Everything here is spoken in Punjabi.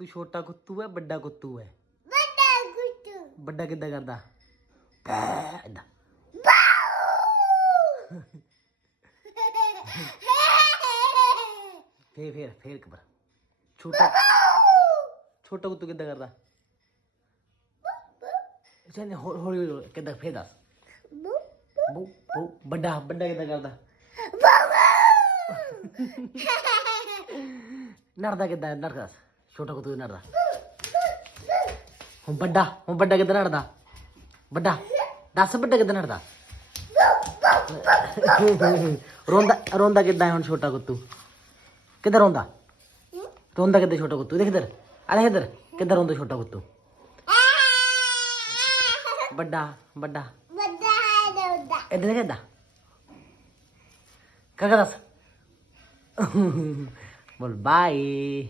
ਤੂੰ ਛੋਟਾ ਕੁੱਤੂ ਹੈ ਵੱਡਾ ਕੁੱਤੂ ਹੈ? ਵੱਡਾ ਕਿੱਦਾਂ ਕਰਦਾ? ਏਦਾਂ। ਫੇਰ ਇੱਕ ਵਾਰ। ਛੋਟਾ ਕੁੱਤੂ ਕਿੱਦਾਂ ਕਰਦਾ? ਚੱਲ ਹੌਲੀ ਹੌਲੀ ਕਿੱਦਾਂ? ਫੇਰ ਦੱਸ। ਬੂ ਬੂ। ਵੱਡਾ ਕਿੱਦਾਂ ਕਰਦਾ? ਨਰਦਾ ਕਿੱਦਾਂ? ਨਰ ਦੱਸ। ਛੋਟਾ ਕੁੱਤੂ ਨਰਦਾ। ਹੁਣ ਵੱਡਾ ਕਿੱਦਾਂ ਨਰਦਾ? ਵੱਡਾ ਦੱਸ। ਵੱਡਾ ਕਿੱਦਾਂ ਨਰਦਾ? ਰੋਂਦਾ ਕਿੱਦਾਂ ਹੁਣ ਛੋਟਾ ਕੁੱਤੂ? ਕਿੱਦਾਂ ਰੋਂਦਾ ਕਿੱਦਾਂ ਛੋਟਾ ਕੁੱਤੂ? ਦੇਖ ਇੱਧਰ, ਆ ਦੇਖ ਇੱਧਰ, ਕਿੱਦਾਂ ਰੋਂਦਾ ਛੋਟਾ ਕੁੱਤੂ? ਵੱਡਾ ਇੱਧਰ ਕਿੱਦਾਂ? ਕਾਕਾ ਦੱਸ। ਬੋਲ ਬਾਏ।